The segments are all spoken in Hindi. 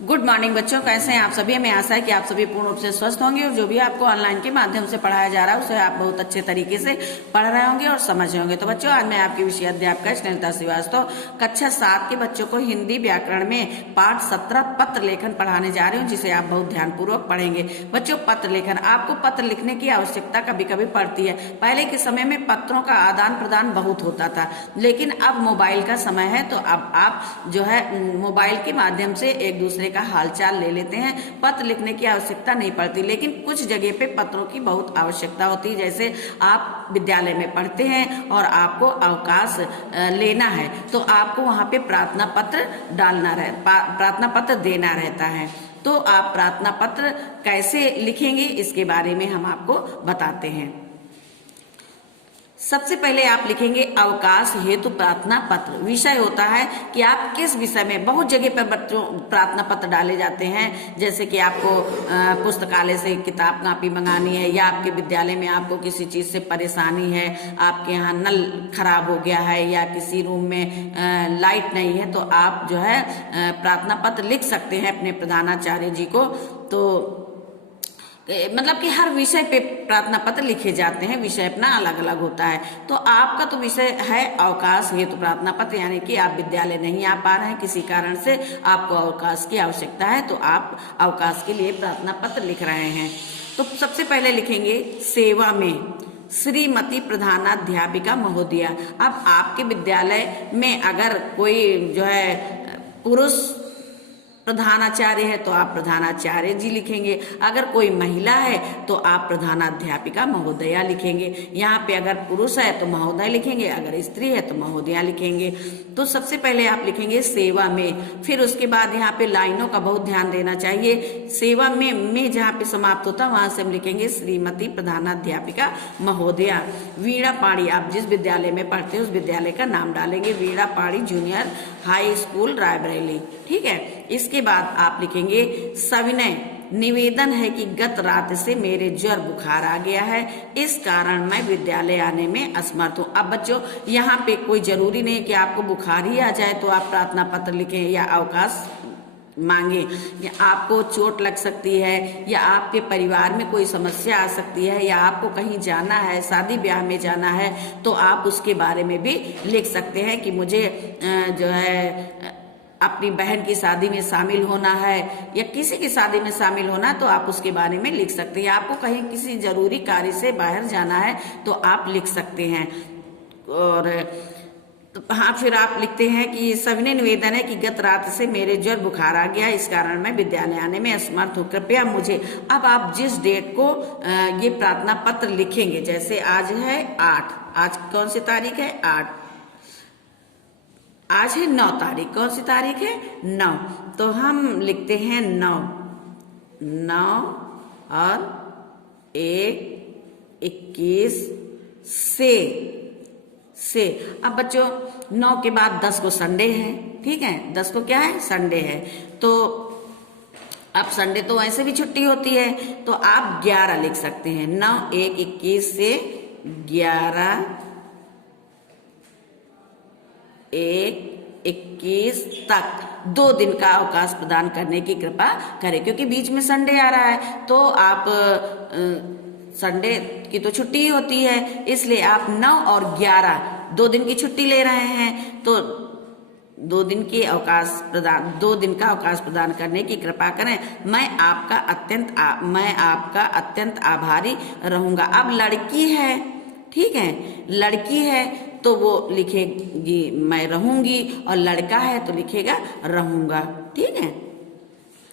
गुड मॉर्निंग बच्चों, कैसे हैं आप सभी। हमें आशा है कि आप सभी पूर्ण रूप से स्वस्थ होंगे और जो भी आपको ऑनलाइन के माध्यम से पढ़ाया जा रहा है उसे आप बहुत अच्छे तरीके से पढ़ रहे होंगे और समझ रहे होंगे। तो बच्चों, आज मैं आपकी विषय अध्यापिका स्नेहलता श्रीवास्तव कक्षा 7 के बच्चों को हिंदी व्याकरण में पाठ 17 पत्र लेखन पढ़ाने जा रही हूँ, जिसे आप बहुत ध्यानपूर्वक पढ़ेंगे। बच्चों, पत्र लेखन, आपको पत्र लिखने की आवश्यकता कभी कभी पड़ती है। पहले के समय में पत्रों का आदान प्रदान बहुत होता था, लेकिन अब मोबाइल का समय है, तो अब आप जो है मोबाइल के माध्यम से एक दूसरे का हालचाल ले लेते हैं। पत्र लिखने की आवश्यकता नहीं पड़ती, लेकिन कुछ जगह पे पत्रों की बहुत आवश्यकता होती है। जैसे आप विद्यालय में पढ़ते हैं और आपको अवकाश लेना है, तो आपको वहां पे प्रार्थना पत्र प्रार्थना पत्र देना रहता है। तो आप प्रार्थना पत्र कैसे लिखेंगे, इसके बारे में हम आपको बताते हैं। सबसे पहले आप लिखेंगे अवकाश हेतु प्रार्थना पत्र। विषय होता है कि आप किस विषय में, बहुत जगह पर बच्चों प्रार्थना पत्र डाले जाते हैं। जैसे कि आपको पुस्तकालय से किताब कापी मंगानी है, या आपके विद्यालय में आपको किसी चीज से परेशानी है, आपके यहाँ नल खराब हो गया है, या किसी रूम में लाइट नहीं है, तो आप जो है प्रार्थना पत्र लिख सकते हैं अपने प्रधानाचार्य जी को। तो मतलब कि हर विषय पे प्रार्थना पत्र लिखे जाते हैं, विषय अपना अलग अलग होता है। तो आपका तो विषय है अवकाश हेतु प्रार्थना पत्र, यानी कि आप विद्यालय नहीं आ पा रहे हैं, किसी कारण से आपको अवकाश की आवश्यकता है, तो आप अवकाश के लिए प्रार्थना पत्र लिख रहे हैं। तो सबसे पहले लिखेंगे सेवा में श्रीमती प्रधानाध्यापिका महोदया। अब आपके विद्यालय में अगर कोई जो है पुरुष प्रधानाचार्य है तो आप प्रधानाचार्य जी लिखेंगे, अगर कोई महिला है तो आप प्रधानाध्यापिका महोदया लिखेंगे। यहाँ पे अगर पुरुष है तो महोदय लिखेंगे, अगर स्त्री है तो महोदया लिखेंगे। तो सबसे पहले आप लिखेंगे सेवा में, फिर उसके बाद यहाँ पे लाइनों का बहुत ध्यान देना चाहिए। सेवा में जहाँ पे समाप्त होता है वहां से हम लिखेंगे श्रीमती प्रधानाध्यापिका महोदया। वीणा पाड़ी, आप जिस विद्यालय में पढ़ते हैं उस विद्यालय का नाम डालेंगे, वीणा पाड़ी जूनियर हाई स्कूल रायबरेली। ठीक है, इसके बाद आप लिखेंगे सविनय निवेदन है कि गत रात से मेरे ज्वर बुखार आ गया है, इस कारण मैं विद्यालय आने में असमर्थ हूँ। अब बच्चों, यहाँ पे कोई जरूरी नहीं कि आपको बुखार ही आ जाए तो आप प्रार्थना पत्र लिखें या अवकाश मांगे, या आपको चोट लग सकती है, या आपके परिवार में कोई समस्या आ सकती है, या आपको कहीं जाना है, शादी ब्याह में जाना है, तो आप उसके बारे में भी लिख सकते हैं कि मुझे जो है अपनी बहन की शादी में शामिल होना है, या किसी की शादी में शामिल होना, तो आप उसके बारे में लिख सकते हैं। आपको कहीं किसी जरूरी कार्य से बाहर जाना है तो आप लिख सकते हैं। और हाँ, फिर आप लिखते हैं कि सविनय निवेदन है कि गत रात से मेरे ज्वर बुखार आ गया, इस कारण मैं विद्यालय आने में असमर्थ हूँ, कृपया मुझे। अब आप जिस डेट को ये प्रार्थना पत्र लिखेंगे, जैसे आज है 8, आज कौन सी तारीख है? 8। आज है 9 तारीख, कौन सी तारीख है? 9। तो हम लिखते हैं 9 और 1 21 से। अब बच्चों 9 के बाद 10 को संडे है, ठीक है, 10 को क्या है? संडे है। तो अब संडे तो वैसे भी छुट्टी होती है, तो आप 11 लिख सकते हैं। 9 1 21 से 11 1 21 तक 2 दिन का अवकाश प्रदान करने की कृपा करें, क्योंकि बीच में संडे आ रहा है, तो आप संडे की तो छुट्टी ही होती है, इसलिए आप 9 और 11 2 दिन की छुट्टी ले रहे हैं, तो 2 दिन का अवकाश प्रदान करने की कृपा करें। मैं आपका अत्यंत आभारी रहूंगा। अब लड़की है, ठीक है, लड़की है तो वो लिखेगी मैं रहूंगी, और लड़का है तो लिखेगा रहूंगा। ठीक है,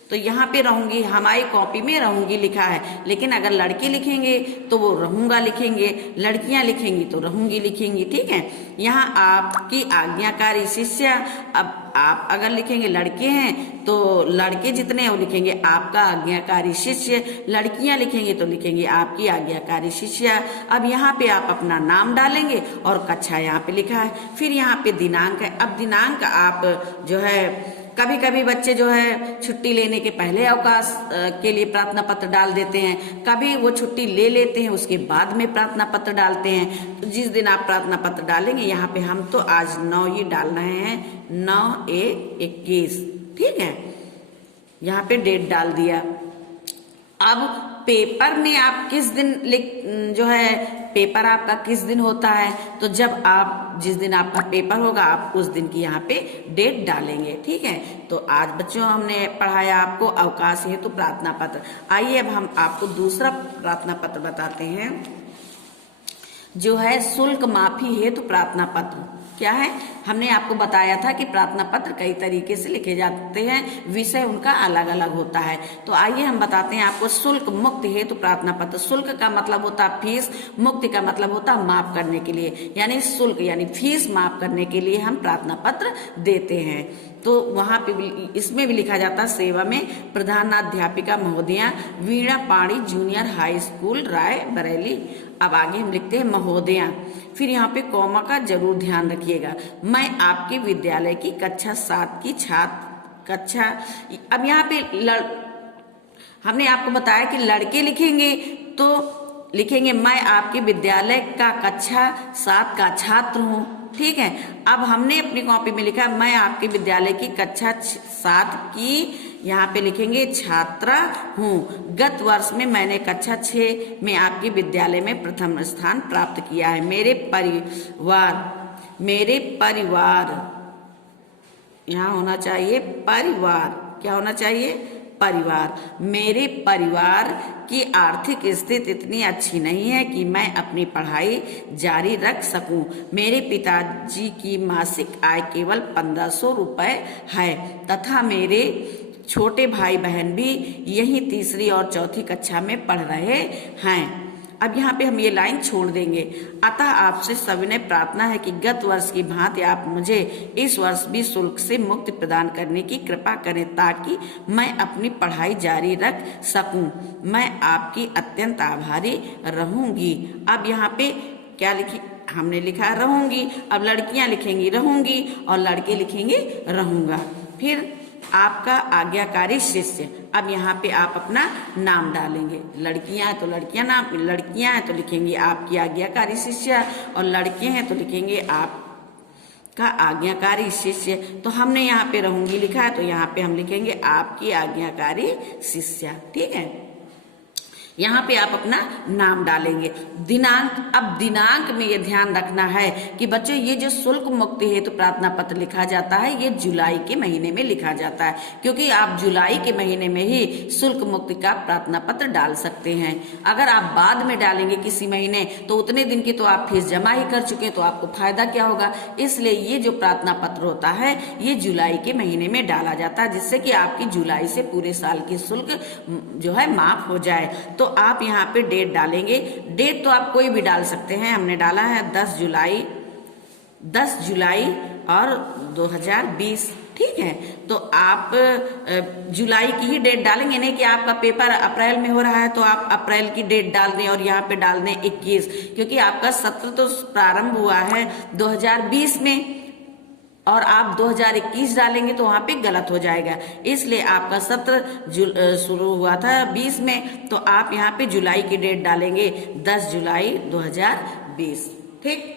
तो यहाँ पे रहूंगी, हमारी कॉपी में रहूंगी लिखा है, लेकिन अगर लड़के लिखेंगे तो वो रहूंगा लिखेंगे, लड़कियां लिखेंगी तो रहूंगी लिखेंगी। ठीक है, यहाँ आपकी आज्ञाकारी शिष्य। अब आप अगर लिखेंगे लड़के हैं तो लड़के जितने हैं वो लिखेंगे आपका आज्ञाकारी शिष्य, लड़कियां लिखेंगे तो लिखेंगे आपकी आज्ञाकारी शिष्या। अब यहाँ पे आप अपना नाम डालेंगे और कक्षा यहाँ पे लिखा है, फिर यहाँ पे दिनांक है। अब दिनांक आप जो है, कभी कभी बच्चे जो है छुट्टी लेने के पहले अवकाश के लिए प्रार्थना पत्र डाल देते हैं, कभी वो छुट्टी ले लेते हैं उसके बाद में प्रार्थना पत्र डालते हैं। तो जिस दिन आप प्रार्थना पत्र डालेंगे, यहाँ पे हम तो आज 9 ही डाल रहे हैं, 9 1 21। ठीक है, यहाँ पे डेट डाल दिया। अब पेपर में आप किस दिन जो है पेपर आपका किस दिन होता है, तो जब आप जिस दिन आपका पेपर होगा आप उस दिन की यहाँ पे डेट डालेंगे। ठीक है, तो आज बच्चों हमने पढ़ाया आपको अवकाश हेतु प्रार्थना पत्र। आइए अब हम आपको दूसरा प्रार्थना पत्र बताते हैं, जो है शुल्क माफी हेतु प्रार्थना पत्र। क्या है, हमने आपको बताया था कि प्रार्थना पत्र कई तरीके से लिखे जाते हैं, विषय उनका अलग अलग होता है। तो आइए हम बताते हैं आपको शुल्क मुक्त हेतु प्रार्थना पत्र। शुल्क का मतलब होता है फीस, मुक्ति का मतलब होता है माफ करने के लिए, यानी शुल्क यानी फीस माफ करने के लिए हम प्रार्थना पत्र देते हैं। तो वहां पे इसमें भी लिखा जाता है, सेवा में प्रधानाध्यापिका महोदया वीणा पाणी junior high school Rae Bareli. अब आगे हम लिखते हैं महोदया, फिर यहाँ पे कॉमा का जरूर ध्यान रखिएगा। मैं आपके विद्यालय की कक्षा 7 की कक्षा। अब यहाँ पे हमने आपको बताया कि लड़के लिखेंगे तो लिखेंगे मैं आपके विद्यालय का कक्षा 7 का छात्र हूँ। ठीक है, अब हमने अपनी कॉपी में लिखा मैं आपके विद्यालय की कक्षा 7 की, यहाँ पे लिखेंगे छात्रा हूँ। गत वर्ष में मैंने कक्षा 6 में आपके विद्यालय में प्रथम स्थान प्राप्त किया है। मेरे परिवार यहाँ होना चाहिए परिवार, क्या होना चाहिए परिवार। मेरे परिवार की आर्थिक स्थिति इतनी अच्छी नहीं है कि मैं अपनी पढ़ाई जारी रख सकूं। मेरे पिताजी की मासिक आय केवल 1500 रुपए है तथा मेरे छोटे भाई बहन भी यही तीसरी और चौथी कक्षा में पढ़ रहे हैं। अब यहाँ पे हम ये लाइन छोड़ देंगे। अतः आपसे सविनय प्रार्थना है कि गत वर्ष की भांति आप मुझे इस वर्ष भी शुल्क से मुक्ति प्रदान करने की कृपा करें ताकि मैं अपनी पढ़ाई जारी रख सकूं। मैं आपकी अत्यंत आभारी रहूंगी। अब यहाँ पे क्या लिखी, हमने लिखा रहूंगी। अब लड़कियां लिखेंगी रहूंगी और लड़के लिखेंगे रहूंगा। फिर आपका आज्ञाकारी शिष्य, अब यहाँ पे आप अपना नाम डालेंगे। लड़कियां हैं तो लड़कियां नाम, लड़कियां हैं तो लिखेंगे आपकी आज्ञाकारी शिष्य, और लड़के हैं तो लिखेंगे आपका आज्ञाकारी शिष्य। तो हमने यहाँ पे रहूंगी लिखा है तो यहाँ पे हम लिखेंगे आपकी आज्ञाकारी शिष्य। ठीक है, यहाँ पे आप अपना नाम डालेंगे। दिनांक, अब दिनांक में ये ध्यान रखना है कि बच्चों ये जो शुल्क मुक्ति हेतु प्रार्थना पत्र लिखा जाता है ये जुलाई के महीने में लिखा जाता है, क्योंकि आप जुलाई के महीने में ही शुल्क मुक्ति का प्रार्थना पत्र डाल सकते हैं। अगर आप बाद में डालेंगे किसी महीने तो उतने दिन की तो आप फीस जमा ही कर चुके, तो आपको फायदा क्या होगा। इसलिए ये जो प्रार्थना पत्र होता है ये जुलाई के महीने में डाला जाता है, जिससे कि आपकी जुलाई से पूरे साल की शुल्क जो है माफ हो जाए। तो आप यहाँ पे डेट डालेंगे। डेट तो आप कोई भी डाल सकते हैं, हमने डाला है 10 जुलाई और 2020। ठीक है, तो आप जुलाई की ही डेट डालेंगे, नहीं कि आपका पेपर अप्रैल में हो रहा है तो आप अप्रैल की डेट डाल दें और यहाँ पे डाल दें 21, क्योंकि आपका सत्र तो प्रारंभ हुआ है 2020 में और आप 2021 डालेंगे तो वहां पे गलत हो जाएगा। इसलिए आपका सत्र शुरू हुआ था 20 में, तो आप यहाँ पे जुलाई की डेट डालेंगे 10 जुलाई 2020। ठीक,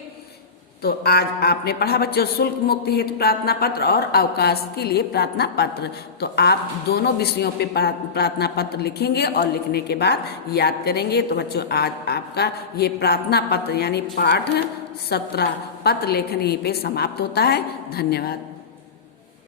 तो आज आपने पढ़ा बच्चों शुल्क मुक्ति हेतु प्रार्थना पत्र और अवकाश के लिए प्रार्थना पत्र। तो आप दोनों विषयों पे प्रार्थना पत्र लिखेंगे और लिखने के बाद याद करेंगे। तो बच्चों आज आपका ये प्रार्थना पत्र यानी पाठ 17 पत्र लेखन यहीं पे समाप्त होता है। धन्यवाद।